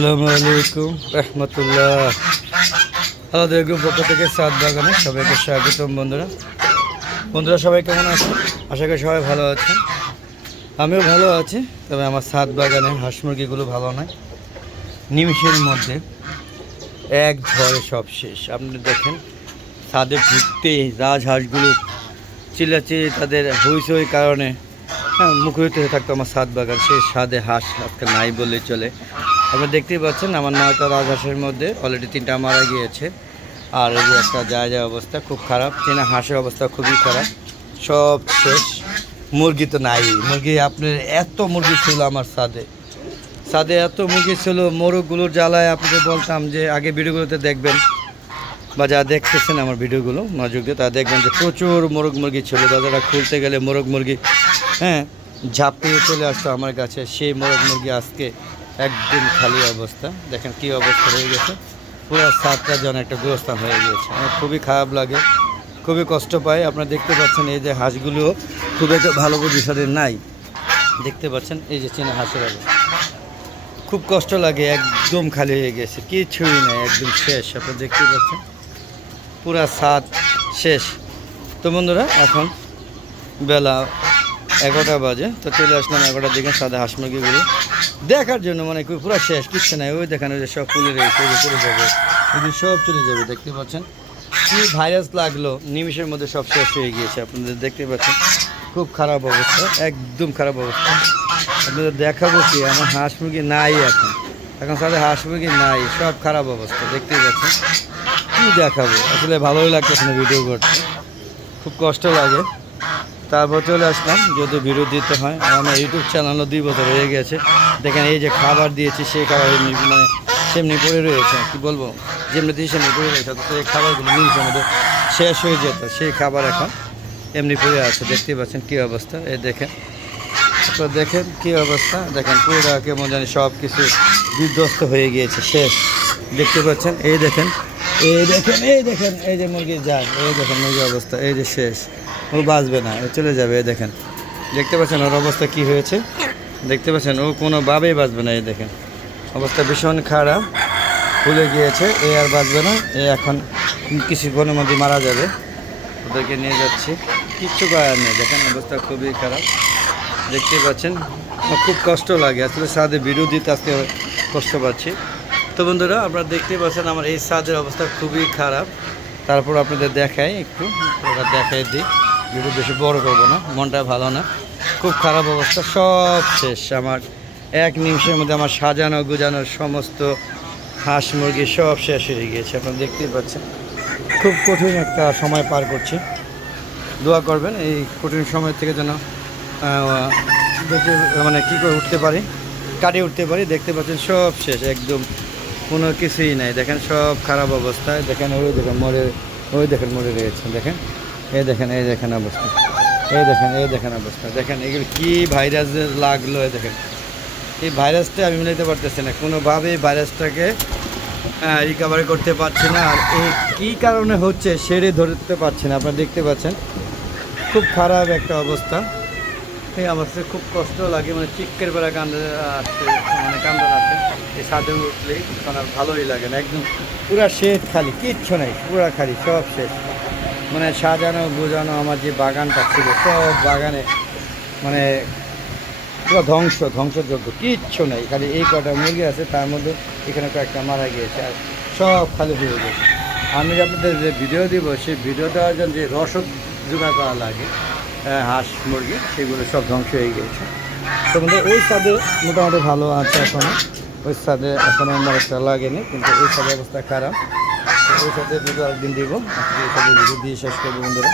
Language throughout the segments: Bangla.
আসসালামু আলাইকুম, রহমতুল্লাহ। আমাদের গ্রুপ পক্ষ থেকে সাত বাগানে সবাইকে স্বাগতম বন্ধুরা। বন্ধুরা, সবাই কেমন আছেন? আশা করি সবাই ভালো আছেন। আমিও ভালো আছি, তবে আমার সাত বাগানে হাঁস মুরগিগুলো ভালো নয়। নিমিষের মধ্যে এক ঝড়ে সব শেষ। আপনি দেখেন, ছাদে ঢুকতে রাজহাঁসগুলো চিল্লাচি তাদের হইচই কারণে হ্যাঁ মুখরিত হয়ে থাকতো আমার সাত বাগান। সেই স্বাদে হাঁস আজকে নাই বললেই চলে। আপনি দেখতেই পাচ্ছেন, আমার নয়টা রাজহাঁসের মধ্যে অলরেডি তিনটা মারা গিয়েছে। আর এই যে একটা যায় যায় অবস্থা, খুব খারাপ। চীনা হাঁসের অবস্থা খুবই খারাপ। সব শেষ। মুরগি তো নাই। মুরগি আপনার এত মুরগি ছিল আমার সাদে সাদে এত মুরগি ছিল, মোরগগুলোর জ্বালায় আপনাকে বলতাম যে, আগে ভিডিওগুলোতে দেখবেন, বা যা দেখতেছেন আমার ভিডিওগুলো, মনোযোগ দিয়ে তা দেখবেন যে, প্রচুর মোরগ মুরগি ছিল। দাদারা খুলতে গেলে মোরগ মুরগি হ্যাঁ ঝাঁপিয়ে চলে আসতো আমার কাছে। সেই মোরগ মুরগি আজকে একদম খালি অবস্থা। দেখেন কি অবস্থা হয়ে গেছে। পুরো সাতটা জন একটা গোরস্থান হয়ে গিয়েছে। আমার খুবই খারাপ লাগে। খুবই কষ্ট পাই আপনারা দেখতে পাচ্ছেন এই যে হাঁসগুলো খুব একটা ভালো পজিশনে নাই। দেখতে পাচ্ছেন এই যে চেনা হাঁসের অবস্থা। খুব কষ্ট লাগে, একদম খালি হয়ে গেছে। কিছুই নাই, একদম শেষ। আপনারা দেখতে পাচ্ছেন? পুরা সাত শেষ। তো বন্ধুরা, এখন বেলা এগারোটা বাজে। তো চলে আসলাম এগারোটার দিকে সাদা হাঁস মুরগিগুলো। দেখার জন্য মানে পুরো শেষ, কিচ্ছু নাই। ওই দেখানো যে সব ফুলে রয়েছে ওই চলে যাবে ওই যে সব চলে যাবে, দেখতে পাচ্ছেন? কি ভাইরাস লাগল, নিমিষের মধ্যে সব শেষ হয়ে গিয়েছে, আপনাদের দেখতে পাচ্ছেন? খুব খারাপ অবস্থা, একদম খারাপ অবস্থা। আপনাদের দেখাবো কি, আমার হাঁস মুরগি নাই এখন। এখন সাথে হাঁস মুরগি নাই, সব খারাপ অবস্থা, দেখতেই পাচ্ছেন? কী দেখাবো? আসলে ভালোই লাগতেছে না ভিডিও করতে। খুব কষ্ট লাগে। তারপর চলে আসলাম, যদি ভিডিও দিতে হয়। আমার ইউটিউব চ্যানেলও দুই বছর হয়ে গেছে। দেখেন, এই যে খাবার দিয়েছি, সেই খাবার মানে সেমনি পড়ে রয়েছে। কি বলব? যেমনি দিয়ে সেমনি পড়ে রয়েছে। তো এই খাবারগুলো মিনিটের আমাদের শেষ হয়ে যেত। সেই খাবার এখন এমনি পড়ে আছে। দেখতে পাচ্ছেন কী অবস্থা। এই দেখেন। তো দেখেন কী অবস্থা। দেখেন, পুরো কেমন জানি সব কিছু বিধ্বস্ত হয়ে গিয়েছে। শেষ। দেখতে পাচ্ছেন? এই দেখেন। এই দেখেন এই দেখেন। এই যে মুরগির যান এই দেখেন মুরগির অবস্থা। এই যে শেষ। ও বাঁচবে না, ও চলে যাবে দেখেন। দেখতে পাচ্ছেন ওর অবস্থা কি হয়েছে? দেখতে পাচ্ছেন, ও কোনোভাবেই বাঁচবে না, এই দেখেন। অবস্থা ভীষণ খারাপ ফুলে গিয়েছে, এ আর বাঁচবে না, এ এখন কিছুক্ষণের মধ্যে মারা যাবে। ওদেরকে নিয়ে যাচ্ছি। কিচ্ছু করার নেই, দেখেন অবস্থা খুবই খারাপ। দেখতে পাচ্ছেন খুব কষ্ট লাগে, আসলে সাদে দিতে আজকে কষ্ট পাচ্ছি। তো বন্ধুরা, আপনারা দেখতেই পাচ্ছেন আমার এই সাদের অবস্থা খুবই খারাপ। তারপর আপনাদের দেখাই একটু ওটা দেখাই দিই। ভিডিও বেশি বড় করব না, মনটা ভালো না। খুব খারাপ অবস্থা, সব শেষ। আমার এক নিমিষের মধ্যে আমার সাজানো গুজানোর সমস্ত হাঁস মুরগি সব শেষ হয়ে গিয়েছে, আপনারা দেখতেই পাচ্ছেন। খুব কঠিন একটা সময় পার করছি। দোয়া করবেন, এই কঠিন সময় থেকে যেন মানে কী করে উঠতে পারি, কাটিয়ে উঠতে পারি, দেখতে পাচ্ছেন সব শেষ, একদম কোনো কিছুই নাই। দেখেন সব খারাপ অবস্থায় দেখেন ওই দেখেন মরে, ওই দেখেন মরে রয়েছে দেখেন। এই দেখেন এই দেখেন অবস্থা। এই দেখেন এই দেখেন অবস্থা। দেখেন, এগুলো কী ভাইরাস লাগল, এই দেখেন। এই ভাইরাসটা আমি মিলাইতে পারতেছি না। কোনোভাবেই ভাইরাসটাকে রিকভারি করতে পারছি না। আর এই কী কারণে হচ্ছে সেরে ধরতে পারছি না। আপনারা দেখতে পাচ্ছেন। খুব খারাপ একটা অবস্থা। এই অবস্থায় খুব কষ্ট লাগে মানে চিক্কের বেলা কান্দে আসছে মানে কান্দন আসে এই সাদে উঠলেই তখন আর ভালোই লাগে না, একদম পুরা শেষ খালি, কিচ্ছু নেই, পুরা খালি, সব শেষ। মানে সাজানো বোঝানো আমার যে বাগানটা ছিল, সব বাগানে মানে পুরো ধ্বংস ধ্বংসযোগ্য কিচ্ছু নেই। খালি এই কটা মুরগি আছে, তার মধ্যে এখানে কয়েকটা মারা গিয়েছে আর সব খালি হয়ে গেছে। আমি আপনাদের যে ভিডিও দিব, সেই ভিডিও দেওয়ার জন্য যে রসদ জোগাড় করা লাগে হাঁস, মুরগি, সেগুলো সব ধ্বংস হয়ে গিয়েছে। তো ওই সাদে মোটামুটি ভালো আছে এখনও ওই সাদে এখনও আমার একটা লাগেনি, কিন্তু ওই সাদের অবস্থা খারাপ। ওই সাথে ভিডিও একদিন দিব। আজকে ভিডিও দিয়ে শেষ করব বন্ধুরা।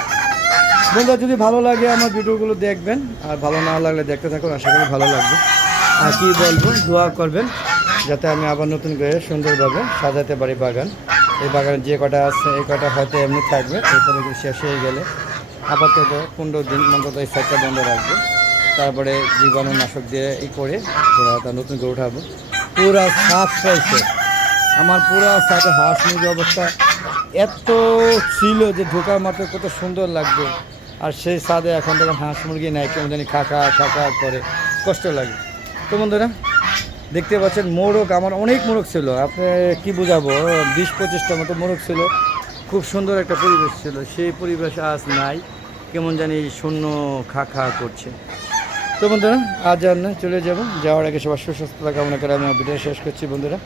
বন্ধুরা, যদি ভালো লাগে আমার ভিডিওগুলো দেখবেন, আর ভালো না লাগলে দেখতে থাকুন, আশা করি ভালো লাগবে। আর কি বলব, দোয়া করবেন, যাতে আমি আবার নতুন করে সুন্দরভাবে সাজাতে পারি বাগান। এই বাগানে যে কটা আছে, এই কটা হয়তো এমনি থাকবে এরপরে শেষ হয়ে গেলে আপাতত পনেরো দিন, অন্তত এই সাইডটা বন্ধ রাখব। তারপরে জীবাণুনাশক দিয়ে ই করে তা নতুন করে উঠাবো। পুরা সাফ চাইছে আমার পুরা সাথে হাঁস মুরগি অবস্থা এত ছিল যে ঢোকার মাত্র কত সুন্দর লাগবে। আর সেই স্বাদে এখন দেখেন হাঁস মুরগি নাই, কেমন জানি খাকা খাকা করে। কষ্ট লাগে। তো বন্ধুরা, দেখতে পাচ্ছেন মোরগ, আমার অনেক মোরগ ছিল। আপনি কি বুঝাবো? বিশ পঁচিশটা মতো মোরগ ছিল। খুব সুন্দর একটা পরিবেশ ছিল। সেই পরিবেশ আজ নাই। কেমন জানি শূন্য খা খা করছে। তো বন্ধুরা, আজ আর চলে যাব। যাওয়ার আগে সবার সুস্বাস্থ্যতা কামনা করে আমি ভিডিও শেষ করছি বন্ধুরা।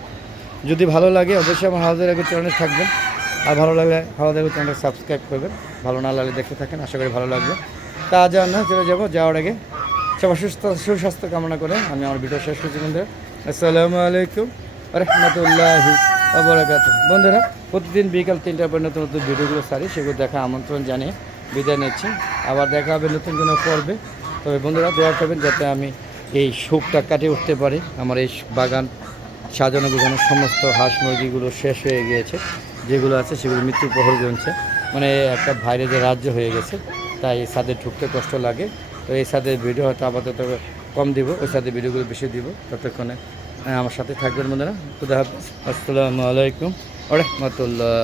যদি ভালো লাগে, অবশ্যই আমার হাওয়া আগে চ্যানেলে থাকবেন। আর ভালো লাগলে হাওয়া আগে চ্যানেলটা সাবস্ক্রাইব করবেন। ভালো না লাগলে দেখতে থাকেন, আশা করি ভালো লাগবে। তা আজ না, চলে যাব যাওয়ার আগে। সবার সুস্থ, সুস্বাস্থ্য কামনা করে আমি আমার ভিডিও শেষ করছি বন্ধুরা। আসসালামু আলাইকুম রহমতুল্লাহি আবরাকাত বন্ধুরা, প্রতিদিন বিকাল তিনটার পর নতুন নতুন ভিডিওগুলো সারি, সেগুলো দেখা আমন্ত্রণ জানিয়ে বিদায় নিচ্ছি। আবার দেখা হবে নতুন কোনো পর্বে। তবে বন্ধুরা, দোয়া করবেন যাতে আমি এই শোকটা কাটিয়ে উঠতে পারি, আমার এই বাগান সাজানো গুজানো সমস্ত হাঁস মুরগিগুলো শেষ হয়ে গিয়েছে। যেগুলো আছে সেগুলো মৃত্যুর প্রহর গুনছে। মানে একটা ভাইরাসের রাজ্য হয়ে গেছে, তাই এই ছাদে ঢুকতে কষ্ট লাগে। তো এই ছাদের ভিডিও হয়তো আপাতত কম দিব, ওই ছাদের ভিডিওগুলো বেশি দিব। ততক্ষণে আমার সাথে থাকবেন বন্ধুরা। খুদা হাফিজ। আসসালামু আলাইকুম রহমতুল্লাহ।